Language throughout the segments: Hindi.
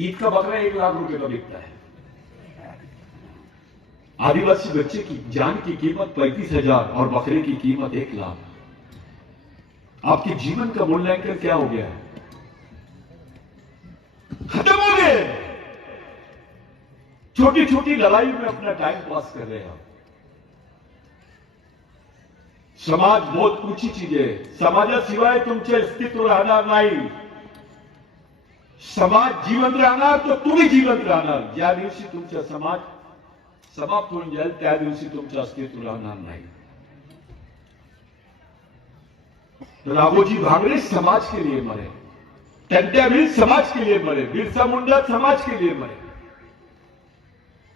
ईद का बकरा 1 लाख रुपए का बिकता है। आदिवासी बच्चे की जान की कीमत 35,000 और बकरे की कीमत 1 लाख। आपके जीवन का मूल्यांकन क्या हो गया है? खत्म हो गए। छोटी छोटी लड़ाई में अपना टाइम पास कर रहे हैं। समाज बहुत ऊंची चीज आहे. समाजाशिवाय तुमचे अस्तित्व राहणार नाही. समाज जिवंत राहणार तर तुम्ही जिवंत राहणार. ज्या दिवशी तुमचा समाज समाप्त होऊन जाईल त्या दिवशी तुमचं अस्तित्व राहणार नाही. राघोजी भांगरे समाज के लिए मरे. टंट्यावीर समाज के लिए मरे. बिरसा मुंडा समाज के लिए मरे.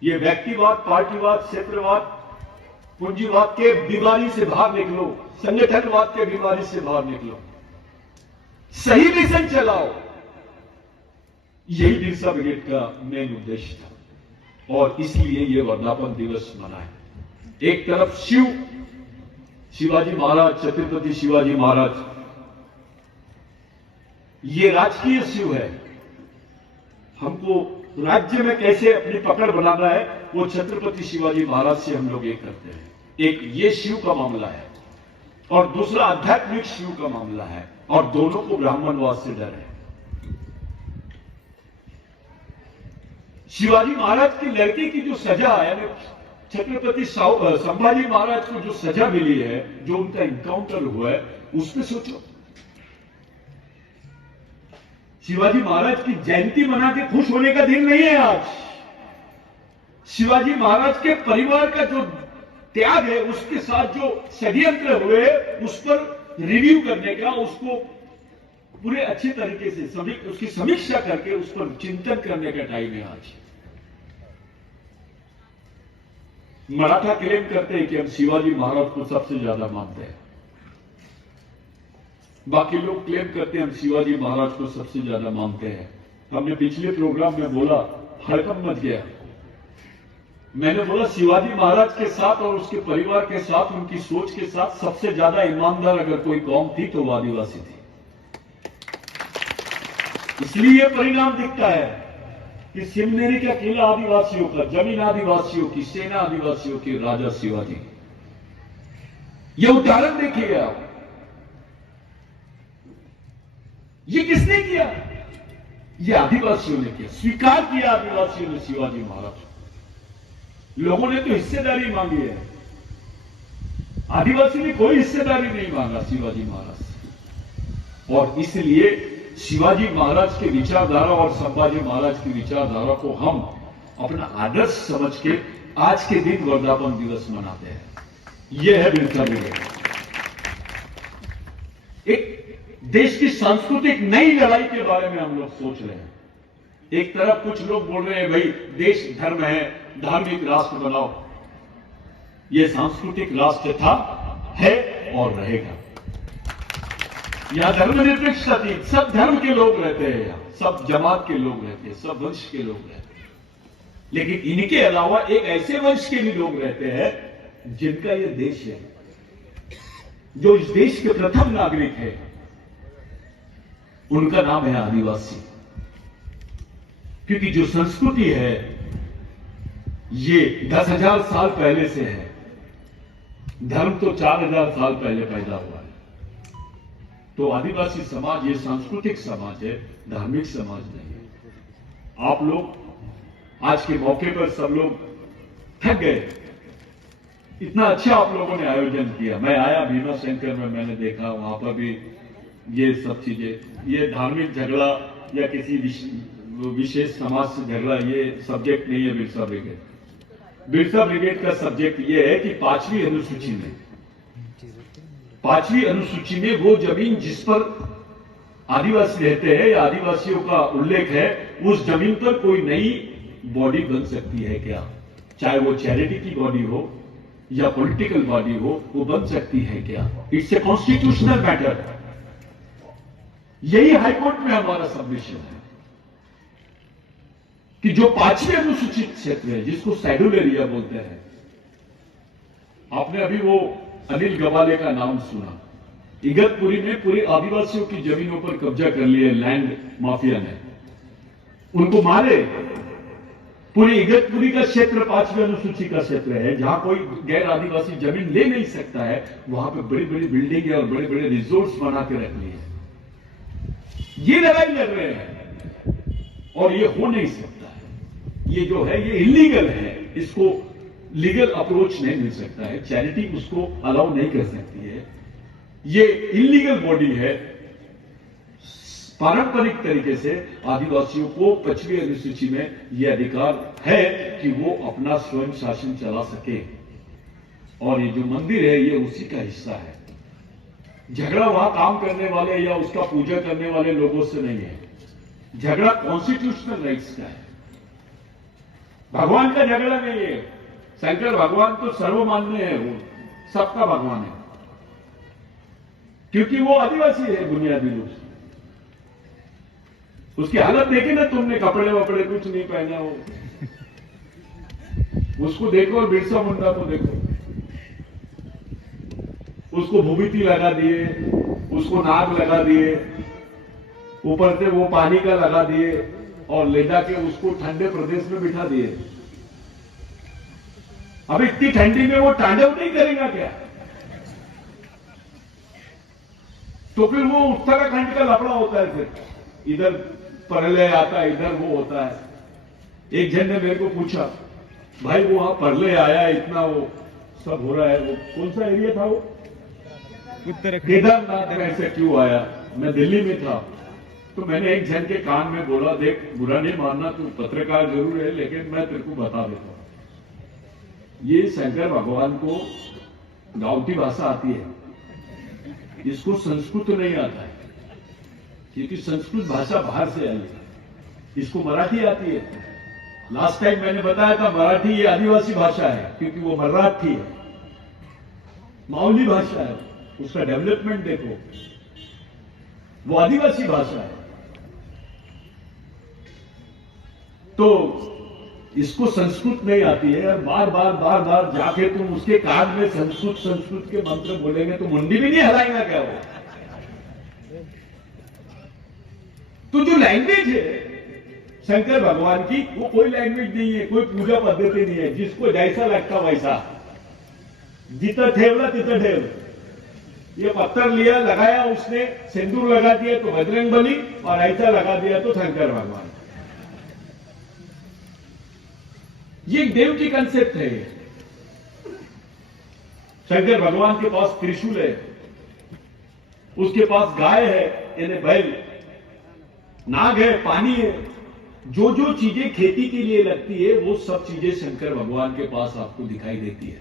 ये व्यक्तिवाद, पार्टीवाद, क्षेत्रवाद, पूंजीवाद के बीमारी से बाहर निकलो. संगठनवाद के बीमारी से बाहर निकलो. सही मिशन चलाओ. यही बिरसा ब्रिगेड का मेन उद्देश्य था और इसलिए यह वर्धापन दिवस मनाए. एक तरफ शिवाजी महाराज, छत्रपति शिवाजी महाराज, ये राजकीय शिव है. हमको राज्य में कैसे अपनी पकड़ बनाना है वो छत्रपति शिवाजी महाराज से हम लोग ये करते हैं. एक ये शिव का मामला है और दूसरा आध्यात्मिक शिव का मामला है और दोनों को ब्राह्मणवाद से डर है. शिवाजी महाराज की लड़के की जो सजा है, यानी छत्रपति संभाजी महाराज को जो सजा मिली है, जो उनका इनकाउंटर हुआ है, उस पर सोचो. शिवाजी महाराज की जयंती मना के खुश होने का दिन नहीं है आज. शिवाजी महाराज के परिवार का जो त्याग है, उसके साथ जो षड्यंत्र हुए उस पर रिव्यू करने का, उसको पूरे अच्छे तरीके से उसकी समीक्षा करके उस पर चिंतन करने का टाइम है आज. मराठा क्लेम करते हैं कि हम शिवाजी महाराज को सबसे ज्यादा मानते हैं. बाकी लोग क्लेम करते हैं हम शिवाजी महाराज को सबसे ज्यादा मानते हैं. हमने पिछले प्रोग्राम में बोला, हड़कंप मच गया. मैंने बोला शिवाजी महाराज के साथ और उसके परिवार के साथ, उनकी सोच के साथ सबसे ज्यादा ईमानदार अगर कोई कौम थी तो वो आदिवासी थी. इसलिए यह परिणाम दिखता है कि सिमनेरी का किला आदिवासियों का, जमीन आदिवासियों की, सेना आदिवासियों की, राजा शिवाजी. यह उदाहरण देखिए आप. ये किसने किया? ये आदिवासियों ने किया. स्वीकार किया आदिवासियों ने शिवाजी महाराज. लोगों ने तो हिस्सेदारी मांगी है. आदिवासी ने कोई हिस्सेदारी नहीं मांगा शिवाजी महाराज से. और इसलिए शिवाजी महाराज के विचारधारा और संभाजी महाराज की विचारधारा को हम अपना आदर्श समझ के आज के दिन वर्धापन दिवस मनाते हैं. यह है बिरसा ब्रिगेड. एक देश की सांस्कृतिक नई लड़ाई के बारे में हम लोग सोच रहे हैं. एक तरफ कुछ लोग बोल रहे हैं भाई देश धर्म है, धार्मिक राष्ट्र बनाओ. यह सांस्कृतिक राष्ट्र था, है और रहेगा. यहां धर्मनिरपेक्षता थी. सब धर्म के लोग रहते हैं, यहां सब जमात के लोग रहते हैं, सब वंश के लोग रहते हैं. लेकिन इनके अलावा एक ऐसे वंश के भी लोग रहते हैं जिनका यह देश है, जो इस देश के प्रथम नागरिक है. उनका नाम है आदिवासी. क्योंकि जो संस्कृति है ये 10,000 साल पहले से है. धर्म तो 4,000 साल पहले पैदा हुआ है. तो आदिवासी समाज ये सांस्कृतिक समाज है, धार्मिक समाज नहीं है. आप लोग आज के मौके पर सब लोग थक गए. इतना अच्छा आप लोगों ने आयोजन किया. मैं आया भीमा शंकर में, मैंने देखा वहां पर भी ये सब चीजें. ये धार्मिक झगड़ा या किसी विशेष समाज से झगड़ा, ये सब्जेक्ट नहीं है बिरसा ब्रिगेड. बिरसा ब्रिगेड का सब्जेक्ट ये है कि 5वीं अनुसूची में वो जमीन जिस पर आदिवासी रहते हैं या आदिवासियों का उल्लेख है, उस जमीन पर कोई नई बॉडी बन सकती है क्या? चाहे वो चैरिटी की बॉडी हो या पॉलिटिकल बॉडी हो, वो बन सकती है क्या? It's a constitutional matter. यही हाईकोर्ट में हमारा सबमिशन है कि जो 5वीं अनुसूचित क्षेत्र है, जिसको शेड्यूल एरिया बोलते हैं. आपने अभी वो अनिल गवाले का नाम सुना. इगतपुरी में पूरे आदिवासियों की जमीनों पर कब्जा कर लिया लैंड माफिया ने. उनको मारे। पूरी इगतपुरी का क्षेत्र 5वीं अनुसूची का क्षेत्र है, जहां कोई गैर आदिवासी जमीन ले नहीं सकता है, वहां पे बड़ी बड़ी बिल्डिंग और बड़े बड़े रिजोर्ट्स बना के रख लिए। ये लड़ाई लड़ रहे हैं और ये हो नहीं सकता है। ये जो है ये इलीगल है, इसको लीगल अप्रोच नहीं मिल सकता है, चैरिटी उसको अलाउ नहीं कर सकती है। ये इलीगल बॉडी है। पारंपरिक तरीके से आदिवासियों को 5वीं अनुसूची में यह अधिकार है कि वो अपना स्वयं शासन चला सके, और ये जो मंदिर है ये उसी का हिस्सा है। झगड़ा वहां काम करने वाले या उसका पूजा करने वाले लोगों से नहीं है, झगड़ा कॉन्स्टिट्यूशनल राइट्स का है, भगवान का झगड़ा नहीं है। शंकर भगवान तो सर्वमान्य है, वो सबका भगवान है, क्योंकि वो आदिवासी है बुनियादी रूप से। उसकी हालत देखी ना तुमने, कपड़े वपड़े कुछ नहीं पहना हो, उसको देखो और बिरसा मुंडा को देखो, उसको भूमिति लगा दिए, उसको नाग लगा दिए, ऊपर से वो पानी का लगा दिए और ले जाके उसको ठंडे प्रदेश में बिठा दिए। अब इतनी ठंडी में वो तांडव नहीं करेगा क्या? तो फिर वो उत्तराखंड का लफड़ा होता है, फिर इधर प्रलय आता है, इधर वो होता है। एक जन ने मेरे को पूछा, भाई वो वहां प्रलय आया, इतना वो सब हो रहा है, वो कौन सा एरिया था वो? उत्तराखंड। केदारनाथ में ऐसे क्यों आया? मैं दिल्ली में था, तो मैंने एक जन के कान में बोला, देख बुरा नहीं मानना, तू पत्रकार जरूर है, लेकिन मैं तेरे को बता देता हूं, ये शंकर भगवान को गाँवटी भाषा आती है, इसको संस्कृत नहीं आता है, क्योंकि संस्कृत भाषा बाहर से आई है। इसको मराठी आती है। लास्ट टाइम मैंने बताया था मराठी ये आदिवासी भाषा है, क्योंकि वो मराठी है, माउली भाषा है, उसका डेवलपमेंट देखो, वो आदिवासी भाषा है। तो इसको संस्कृत नहीं आती है, और बार बार जाके तुम उसके कान में संस्कृत के मंत्र बोलेंगे तो मुंडी भी नहीं हिलाएगा क्या वो? तो जो लैंग्वेज है शंकर भगवान की, वो कोई लैंग्वेज नहीं है, कोई पूजा पद्धति नहीं है, जिसको जैसा लगता वैसा, जितना ठेवला तितना ठेव। ये पत्थर लिया, लगाया, उसने सिंदूर लगा दिया तो बजरंग बली, और ऐसा लगा दिया तो शंकर भगवान। ये एक देव की कंसेप्ट है। शंकर भगवान के पास त्रिशूल है, उसके पास गाय है यानी बैल, नाग है, पानी है, जो जो चीजें खेती के लिए लगती है वो सब चीजें शंकर भगवान के पास आपको दिखाई देती है।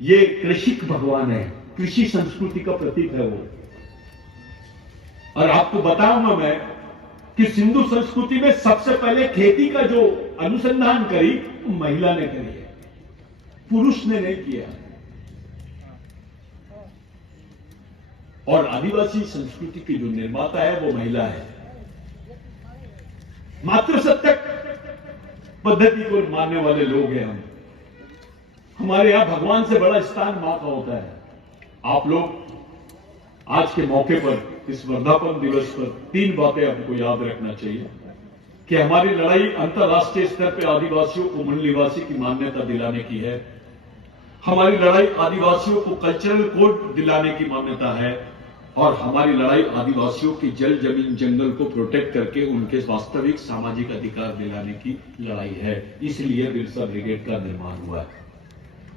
ये कृषिक भगवान है, कृषि संस्कृति का प्रतीक है वो। और आपको बताऊंगा मैं कि सिंधु संस्कृति में सबसे पहले खेती का जो अनुसंधान करी तो महिला ने करी है, पुरुष ने नहीं किया। और आदिवासी संस्कृति की जो निर्माता है वो महिला है। मातृसत्तक पद्धति को मानने वाले लोग हैं हम। हमारे यहां भगवान से बड़ा स्थान मां का होता है। आप लोग आज के मौके पर, इस वर्धापन दिवस पर 3 बातें आपको याद रखना चाहिए कि हमारी लड़ाई अंतर्राष्ट्रीय स्तर पर आदिवासियों को मूल निवासी की मान्यता दिलाने की है। हमारी लड़ाई आदिवासियों को कल्चरल कोड दिलाने की मान्यता है, और हमारी लड़ाई आदिवासियों की जल जमीन जंगल को प्रोटेक्ट करके उनके वास्तविक सामाजिक अधिकार दिलाने की लड़ाई है। इसलिए बिरसा ब्रिगेड का निर्माण हुआ है।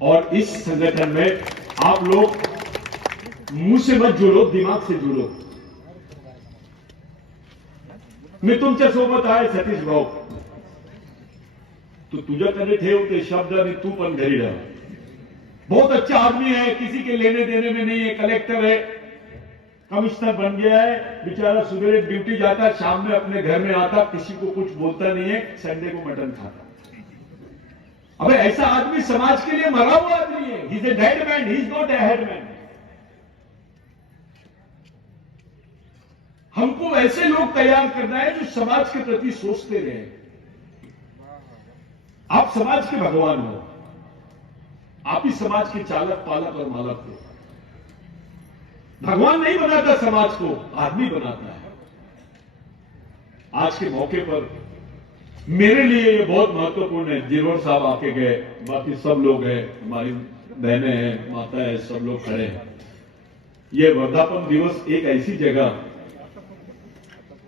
और इस संगठन में आप लोग मुंह से मत जुड़ो, दिमाग से जुड़ो। मी तुमच्या सोबत आहे सतीश भाऊ, तो तुझ्याकडे ठेव ते शब्द आणि तू पण घरी रह। बहुत अच्छा आदमी है, किसी के लेने देने में नहीं है, कलेक्टर है, कमिश्नर बन गया है, बेचारा सुबह ड्यूटी जाता, शाम में अपने घर में आता, किसी को कुछ बोलता नहीं है, संडे को मटन खाता। अबे ऐसा आदमी समाज के लिए मरा हुआ आदमी है। He is a dead man, he is not a head man. हमको ऐसे लोग तैयार करना है जो समाज के प्रति सोचते रहे। आप समाज के भगवान हो, आप ही समाज के चालक पालक और मालक हो। भगवान नहीं बनाता समाज को, आदमी बनाता है। आज के मौके पर मेरे लिए ये बहुत महत्वपूर्ण है। जीरोड साहब आके गए, बाकी सब लोग हैं, हमारी बहनें हैं, माता है, सब लोग खड़े हैं। ये वर्धापन दिवस एक ऐसी जगह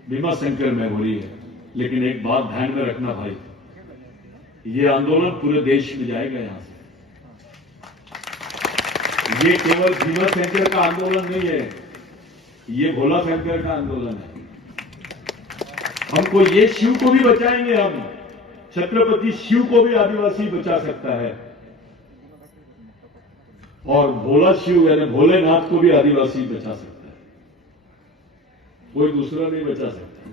भीमा शंकर में हो रही है, लेकिन एक बात ध्यान में रखना भाई, ये आंदोलन पूरे देश में जाएगा। यहां से ये केवल भीमा शंकर का आंदोलन नहीं है, ये भोला शंकर का आंदोलन है। हमको ये शिव को भी बचाएंगे, हम छत्रपति शिव को भी आदिवासी बचा सकता है, और भोला शिव यानी भोलेनाथ को भी आदिवासी बचा सकता है, कोई दूसरा नहीं बचा सकता।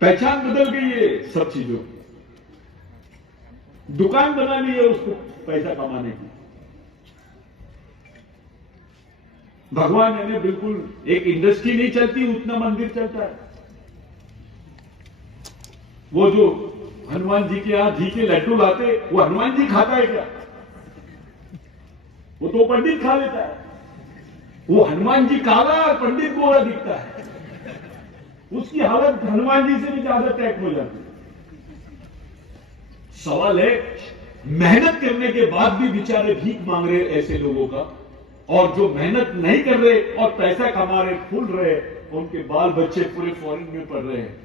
पहचान बदल गई है सब चीजों की, दुकान बना ली है उसको पैसा कमाने की। भगवान यानी बिल्कुल एक इंडस्ट्री नहीं चलती, उतना मंदिर चलता है। वो जो हनुमान जी के यहां घी के लड्डू लाते, वो हनुमान जी खाता है क्या? वो तो पंडित खा लेता है। वो हनुमान जी काला और पंडित गोरा दिखता है, उसकी हालत हनुमान जी से भी ज्यादा टैक हो जाती है। सवाल है, मेहनत करने के बाद भी बेचारे भीख मांग रहे ऐसे लोगों का, और जो मेहनत नहीं कर रहे और पैसा कमा रहे, फूल रहे, उनके बाल बच्चे पूरे फॉरेन में पढ़ रहे हैं।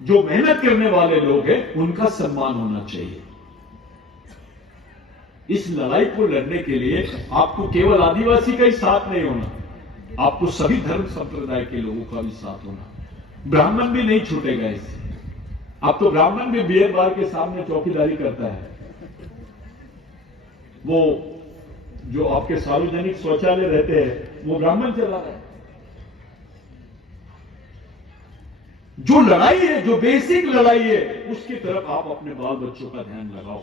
जो मेहनत करने वाले लोग हैं उनका सम्मान होना चाहिए। इस लड़ाई को लड़ने के लिए आपको केवल आदिवासी का ही साथ नहीं होना, आपको सभी धर्म संप्रदाय के लोगों का भी साथ होना। ब्राह्मण भी नहीं छूटेगा इससे। अब तो ब्राह्मण भी बियर बार के सामने चौकीदारी करता है। वो जो आपके सार्वजनिक शौचालय रहते हैं वो ब्राह्मण चला रहा है। जो लड़ाई है, जो बेसिक लड़ाई है, उसकी तरफ आप अपने बाल बच्चों का ध्यान लगाओ।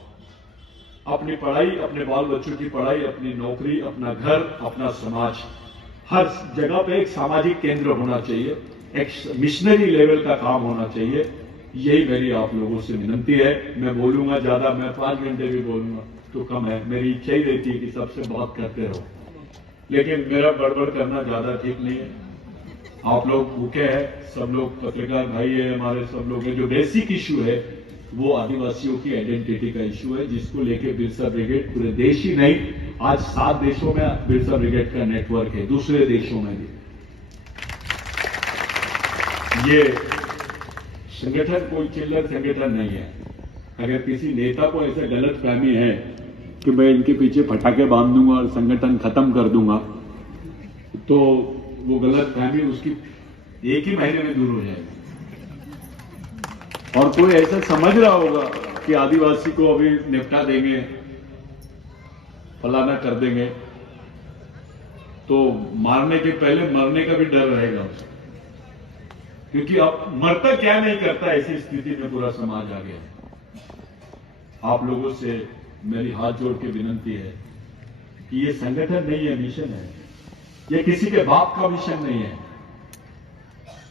अपनी पढ़ाई, अपने बाल बच्चों की पढ़ाई, अपनी नौकरी, अपना घर, अपना समाज, हर जगह पे एक सामाजिक केंद्र होना चाहिए, एक मिशनरी लेवल का काम होना चाहिए। यही मेरी आप लोगों से विनंती है। मैं बोलूंगा ज्यादा, मैं 5 घंटे भी बोलूंगा तो कम है। मेरी इच्छा ही रहती है कि सबसे बात करते रहो, लेकिन मेरा बड़बड़ करना ज्यादा ठीक नहीं है। आप लोग भूखे हैं, सब लोग पत्रकार भाई है, हमारे सब लोग हैं। जो बेसिक इश्यू है वो आदिवासियों की आइडेंटिटी का इश्यू है, जिसको लेके बिरसा ब्रिगेड पूरे देश ही नहीं, आज 7 देशों में बिरसा ब्रिगेड का नेटवर्क है, दूसरे देशों में भी। ये संगठन कोई चिल्लर संगठन नहीं है। अगर किसी नेता को ऐसे गलत फहमी है कि मैं इनके पीछे पटाखे बांध दूंगा और संगठन खत्म कर दूंगा, तो वो गलत फहमी उसकी एक ही महीने में दूर हो जाएगी। और कोई ऐसा समझ रहा होगा कि आदिवासी को अभी निपटा देंगे, फलाना कर देंगे, तो मारने के पहले मरने का भी डर रहेगा उसको, क्योंकि अब मरता क्या नहीं करता, ऐसी स्थिति में पूरा समाज आ गया। आप लोगों से मेरी हाथ जोड़ के विनंती है कि ये संगठन नहीं है, मिशन है। ये किसी के बाप का मिशन नहीं है,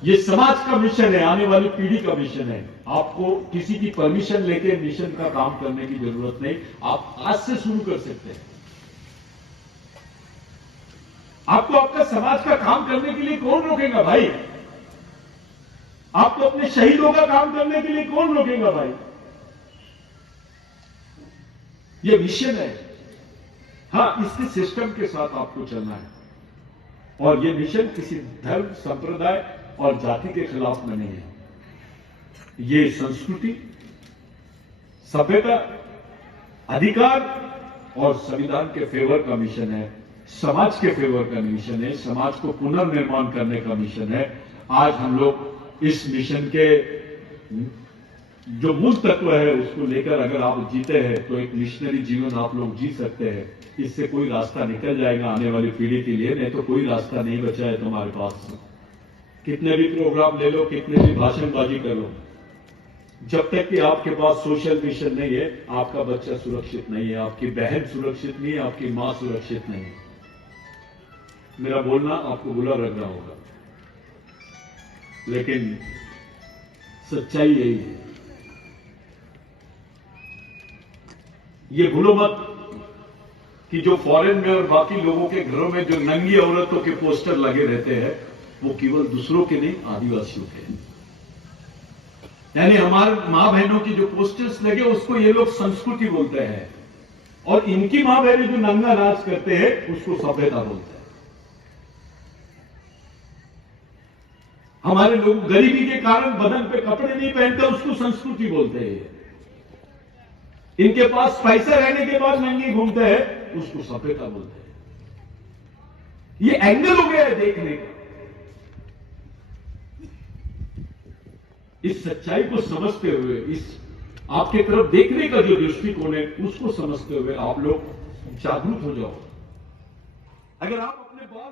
ये समाज का मिशन है, आने वाली पीढ़ी का मिशन है। आपको किसी की परमिशन लेके मिशन का काम करने की जरूरत नहीं, आप आज से शुरू कर सकते हैं। आपको आपका समाज का काम करने के लिए कौन रोकेगा भाई? आपको अपने शहीदों का काम करने के लिए कौन रोकेगा भाई? ये मिशन है। हां, इसके सिस्टम के साथ आपको चलना है, और ये मिशन किसी धर्म, संप्रदाय और जाति के खिलाफ में नहीं है। ये संस्कृति, सभ्यता, अधिकार और संविधान के फेवर का मिशन है, समाज के फेवर का मिशन है, समाज को पुनर्निर्माण करने का मिशन है। आज हम लोग इस मिशन के जो मूल तत्व है उसको लेकर अगर आप जीते हैं तो एक मिशनरी जीवन आप लोग जी सकते हैं। इससे कोई रास्ता निकल जाएगा आने वाली पीढ़ी के लिए, नहीं तो कोई रास्ता नहीं बचा है तुम्हारे पास। कितने भी प्रोग्राम ले लो, कितने भी भाषणबाजी कर लो, जब तक कि आपके पास सोशल मिशन नहीं है, आपका बच्चा सुरक्षित नहीं है, आपकी बहन सुरक्षित नहीं है, आपकी मां सुरक्षित नहीं है। मेरा बोलना आपको बुरा लग रहा होगा, लेकिन सच्चाई यही है। ये भूलो मत कि जो फॉरेन में और बाकी लोगों के घरों में जो नंगी औरतों के पोस्टर लगे रहते हैं, वो केवल दूसरों के नहीं, आदिवासियों के हैं। यानी हमारे मां बहनों की जो पोस्टर्स लगे उसको ये लोग संस्कृति बोलते हैं, और इनकी मां बहनें जो नंगा नाच करते हैं उसको सभ्यता बोलते हैं। हमारे लोग गरीबी के कारण बदन पे कपड़े नहीं पहनते, उसको संस्कृति बोलते हैं। इनके पास पैसे रहने के बाद नंगे घूमते हैं, उसको सभ्यता बोलते हैं। ये एंगल हो गया है देखने का। इस सच्चाई को समझते हुए, इस आपके तरफ देखने का जो दृष्टिकोण है उसको समझते हुए आप लोग जागरूक हो जाओ। अगर आप अपने बाल